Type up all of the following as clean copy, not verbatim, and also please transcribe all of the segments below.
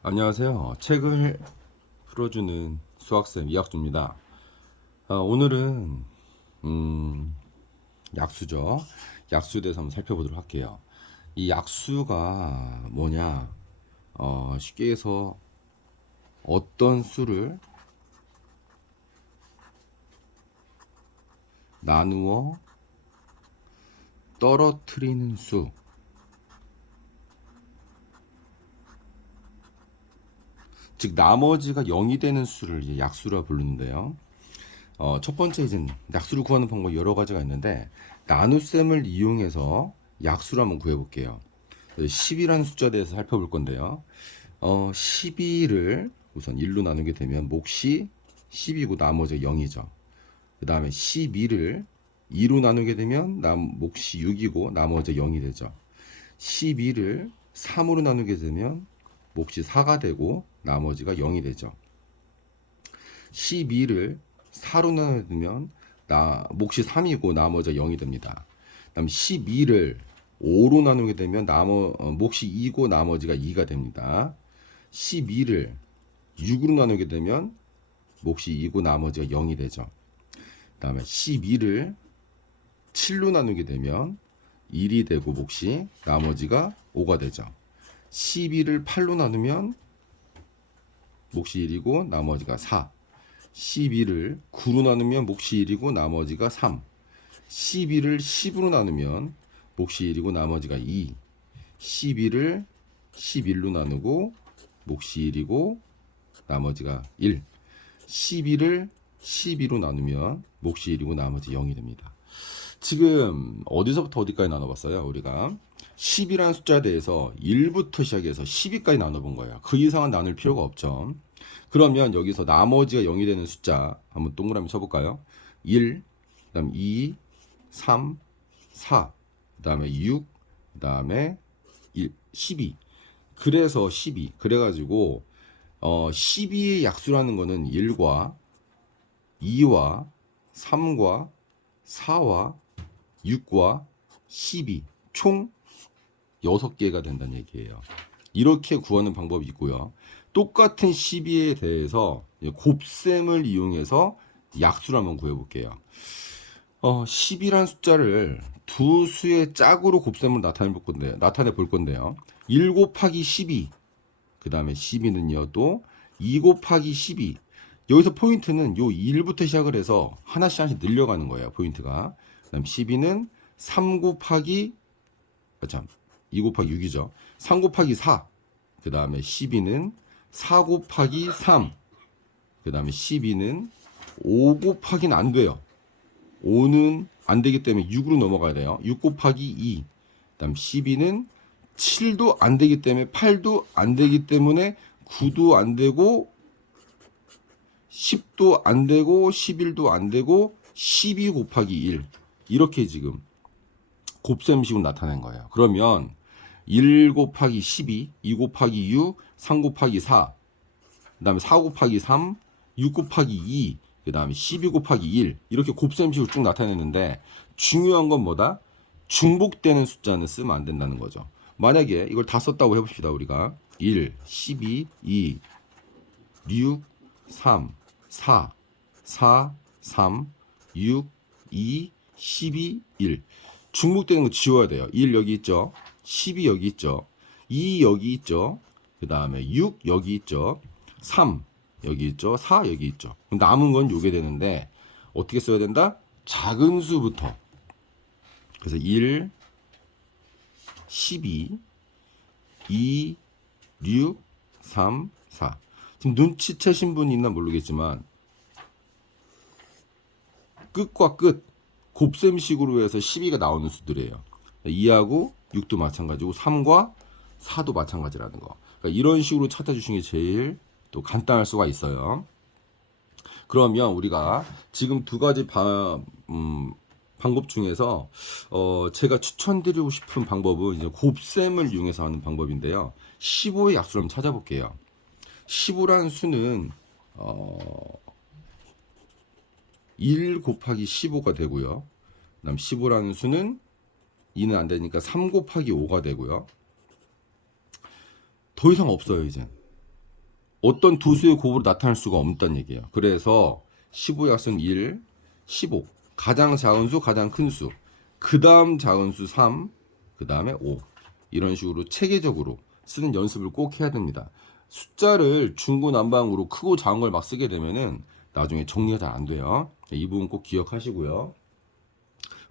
안녕하세요. 책을 풀어주는 수학쌤 이학주입니다. 오늘은 약수죠. 약수에 대해서 한번 살펴보도록 할게요. 이 약수가 뭐냐? 쉽게 해서 어떤 수를 나누어 떨어뜨리는 수. 즉 나머지가 0이 되는 수를 이제 약수라 부르는데요. 첫 번째 이제 약수를 구하는 방법이 여러 가지가 있는데 나눗셈을 이용해서 약수를 한번 구해볼게요. 10이라는 숫자에 대해서 살펴볼 건데요. 12를 우선 1로 나누게 되면 몫이 10이고 나머지가 0이죠. 그 다음에 12를 2로 나누게 되면 몫이 6이고 나머지가 0이 되죠. 12를 3으로 나누게 되면 몫이 4가 되고 나머지가 0이 되죠. 12를 4로 나누면 몫이 3이고 나머지가 0이 됩니다. 그다음 12를 5로 나누게 되면 몫이 2고 나머지가 2가 됩니다. 12를 6으로 나누게 되면 몫이 2고 나머지가 0이 되죠. 그다음에 12를 7로 나누게 되면 1이 되고 몫이 나머지가 5가 되죠. 12를 8로 나누면 몫이 1이고 나머지가 4. 12를 9로 나누면 몫이 1이고 나머지가 3. 12를 10으로 나누면 몫이 1이고 나머지가 2. 12를 11로 나누고 몫이 1이고 나머지가 1. 12를 12로 나누면 몫이 1이고 나머지 0이 됩니다. 지금 어디서부터 어디까지 나눠봤어요? 우리가 10이라는 숫자에 대해서 1부터 시작해서 12까지 나눠본 거예요. 그 이상은 나눌 필요가 없죠. 그러면 여기서 나머지가 0이 되는 숫자 한번 동그라미 쳐볼까요? 1, 그 다음 2, 3, 4, 그 다음에 6, 그 다음에 1, 12. 그래서 12. 그래가지고 12의 약수라는 거는 1과 2와 3과 4와 6과 12 총 6개가 된다는 얘기예요. 이렇게 구하는 방법이 있고요. 똑같은 12에 대해서 곱셈을 이용해서 약수를 한번 구해볼게요. 10이라는 숫자를 두 수의 짝으로 곱셈을 나타내 볼 건데요. 1 곱하기 12, 그 다음에 12는요, 또 2 곱하기 12. 여기서 포인트는 요 1부터 시작을 해서 하나씩 늘려가는 거예요, 포인트가. 그 다음 12는 3 곱하기, 2 곱하기 6이죠. 3 곱하기 4. 그 다음에 12는 4 곱하기 3. 그 다음에 12는 5 곱하기는 안 돼요. 5는 안 되기 때문에 6으로 넘어가야 돼요. 6 곱하기 2. 그 다음 12는 7도 안 되기 때문에 8도 안 되기 때문에 9도 안 되고 10도 안 되고 11도 안 되고 12 곱하기 1. 이렇게 지금 곱셈식으로 나타낸 거예요. 그러면 1 곱하기 12, 2 곱하기 6, 3 곱하기 4, 그 다음에 4 곱하기 3, 6 곱하기 2, 그 다음에 12 곱하기 1. 이렇게 곱셈식으로 쭉 나타내는데 중요한 건 뭐다? 중복되는 숫자는 쓰면 안 된다는 거죠. 만약에 이걸 다 썼다고 해봅시다. 우리가 1, 12, 2, 6, 3, 4, 4, 3, 6, 2, 12, 1. 중복되는 거 지워야 돼요. 1 여기 있죠. 12 여기 있죠. 2 여기 있죠. 그 다음에 6 여기 있죠. 3 여기 있죠. 4 여기 있죠. 남은 건 요게 되는데 어떻게 써야 된다? 작은 수부터. 그래서 1, 12, 2, 6, 3, 4. 지금 눈치채신 분이 있나 모르겠지만 끝과 끝 곱셈식으로 해서 12가 나오는 수들이에요. 2하고 6도 마찬가지고 3과 4도 마찬가지라는 거. 그러니까 이런 식으로 찾아주시는 게 제일 또 간단할 수가 있어요. 그러면 우리가 지금 두 가지 방법 중에서 제가 추천드리고 싶은 방법은 이제 곱셈을 이용해서 하는 방법인데요. 15의 약수를 한번 찾아볼게요. 15라는 수는 1 곱하기 15가 되고요. 그 다음 15라는 수는 2는 안 되니까 3 곱하기 5가 되고요. 더 이상 없어요, 이제. 어떤 두 수의 곱으로 나타날 수가 없다는 얘기예요. 그래서 15약수는 1, 15. 가장 작은 수, 가장 큰 수. 그 다음 작은 수 3, 그 다음에 5. 이런 식으로 체계적으로 쓰는 연습을 꼭 해야 됩니다. 숫자를 중구난방으로 크고 작은 걸 막 쓰게 되면은 나중에 정리가 잘 안 돼요. 이 부분 꼭 기억하시고요.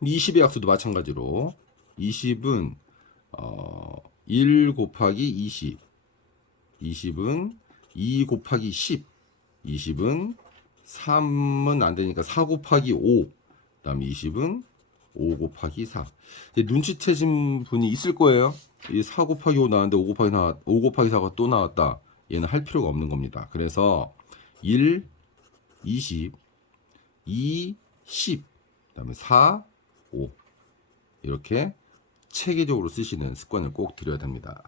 20의 약수도 마찬가지로 20은 1 곱하기 20, 20은 2 곱하기 10, 20은 3은 안 되니까 4 곱하기 5, 그다음 20은 5 곱하기 4. 눈치채신 분이 있을 거예요. 이 4 곱하기 5 나왔는데 5 곱하기 4가 또 나왔다. 얘는 할 필요가 없는 겁니다. 그래서 1, 20, 2, 10, 그다음에 4, 5 이렇게 체계적으로 쓰시는 습관을 꼭 들여야 됩니다.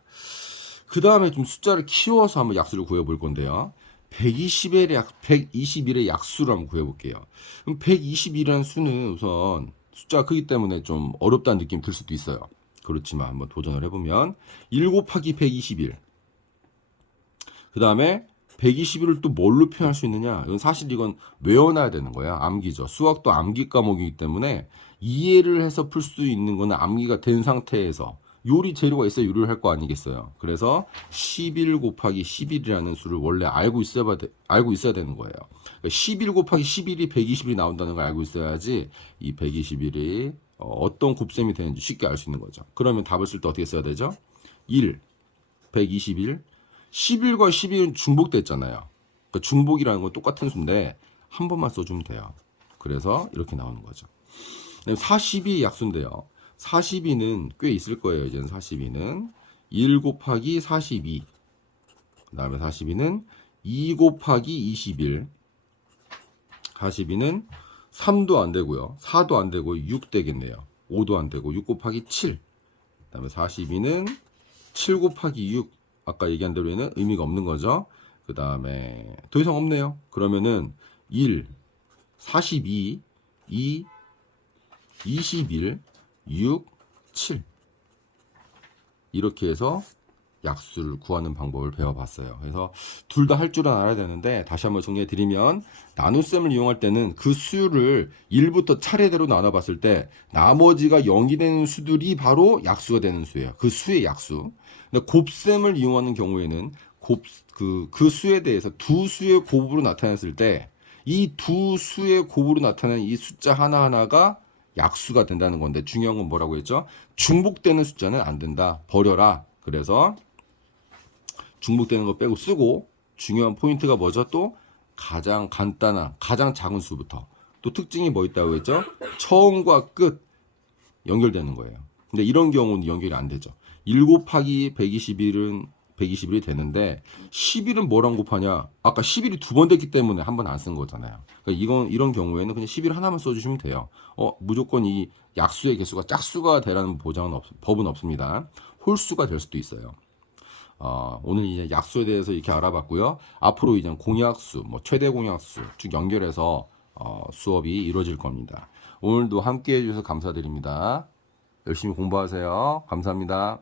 그 다음에 좀 숫자를 키워서 한번 약수를 구해볼 건데요. 121의 약수를 한번 구해볼게요. 그럼 121이라는 수는 우선 숫자가 크기 때문에 좀 어렵다는 느낌이 들 수도 있어요. 그렇지만 한번 도전을 해보면 1 곱하기 121. 그 다음에 121을 또 뭘로 표현할 수 있느냐? 이건 사실 이건 외워놔야 되는 거야. 암기죠. 수학도 암기 과목이기 때문에 이해를 해서 풀 수 있는 거는 암기가 된 상태에서 요리 재료가 있어야 요리를 할 거 아니겠어요. 그래서 11 곱하기 11이라는 수를 원래 알고 있어야 되는 거예요. 그러니까 11 곱하기 11이 120이 나온다는 걸 알고 있어야지 이 121이 어떤 곱셈이 되는지 쉽게 알 수 있는 거죠. 그러면 답을 쓸 때 어떻게 써야 되죠? 1, 121, 11과 12는 중복됐잖아요. 그러니까 중복이라는 건 똑같은 수인데 한 번만 써주면 돼요. 그래서 이렇게 나오는 거죠. 42 약수인데요. 42는 꽤 있을 거예요. 이제는 42는 1 곱하기 42. 그 다음에 42는 2 곱하기 21. 42는 3도 안 되고요. 4도 안 되고 6 되겠네요. 5도 안 되고 6 곱하기 7. 그 다음에 42는 7 곱하기 6. 아까 얘기한 대로에는 의미가 없는 거죠. 그 다음에 더 이상 없네요. 그러면은 1, 42, 2, 21, 6, 7 이렇게 해서 약수를 구하는 방법을 배워봤어요. 그래서 둘 다 할 줄은 알아야 되는데 다시 한번 정리해드리면 나눗셈을 이용할 때는 그 수를 1부터 차례대로 나눠봤을 때 나머지가 0이 되는 수들이 바로 약수가 되는 수예요. 그 수의 약수. 근데 곱셈을 이용하는 경우에는 그 수에 대해서 두 수의 곱으로 나타냈을 때 이 두 수의 곱으로 나타나는 이 숫자 하나하나가 약수가 된다는 건데 중요한 건 뭐라고 했죠? 중복되는 숫자는 안 된다. 버려라. 그래서 중복되는 거 빼고 쓰고 중요한 포인트가 뭐죠? 또 가장 간단한 가장 작은 수부터 또 특징이 뭐 있다고 했죠? 처음과 끝 연결되는 거예요. 근데 이런 경우는 연결이 안 되죠. 1 곱하기 121이 되는데 11은 뭐랑 곱하냐? 아까 11이 두 번 됐기 때문에 한 번 안 쓴 거잖아요. 그러니까 이런 경우에는 그냥 11 하나만 써주시면 돼요. 무조건 이 약수의 개수가 짝수가 되라는 법은 없습니다. 홀수가 될 수도 있어요. 오늘 이제 약수에 대해서 이렇게 알아봤고요. 앞으로 이제 공약수, 뭐 최대 공약수 쭉 연결해서 수업이 이루어질 겁니다. 오늘도 함께 해주셔서 감사드립니다. 열심히 공부하세요. 감사합니다.